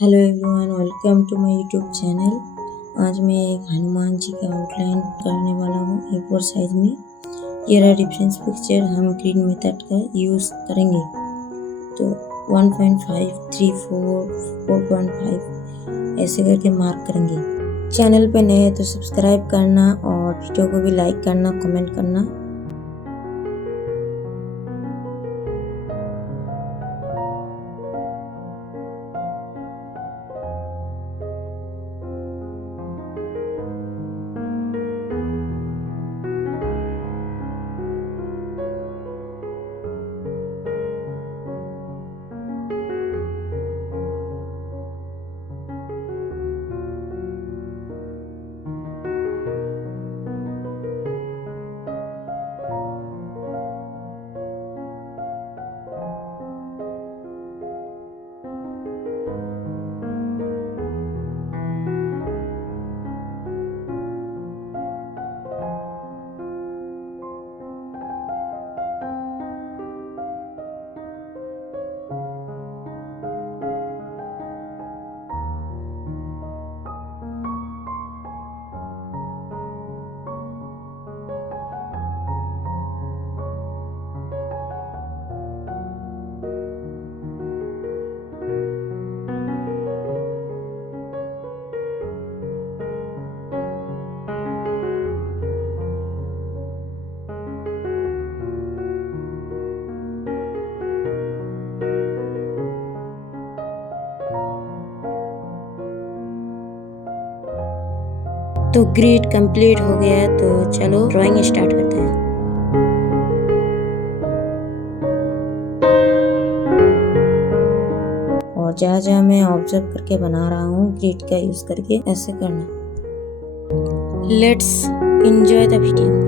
Hello everyone, welcome to my YouTube channel. आज मैं एक हनुमान जी का आउटलाइन करने वाला हूँ A4 साइज में। ये रहा रेफरेंस पिक्चर। हम ग्रीन मेथड का यूज़ करेंगे तो 1.5, 3, 4, 4.5 ऐसे करके मार्क करेंगे। चैनल पे नए हैं तो सब्सक्राइब करना और वीडियो को भी लाइक करना, कमेंट करना। तो ग्रेड कंप्लीट हो गया है, तो चलो ड्राइंग स्टार्ट करते हैं। और जहाँ जहाँ मैं ऑब्जर्व करके बना रहा हूँ ग्रेड का यूज करके, ऐसे करना। Let's enjoy the video.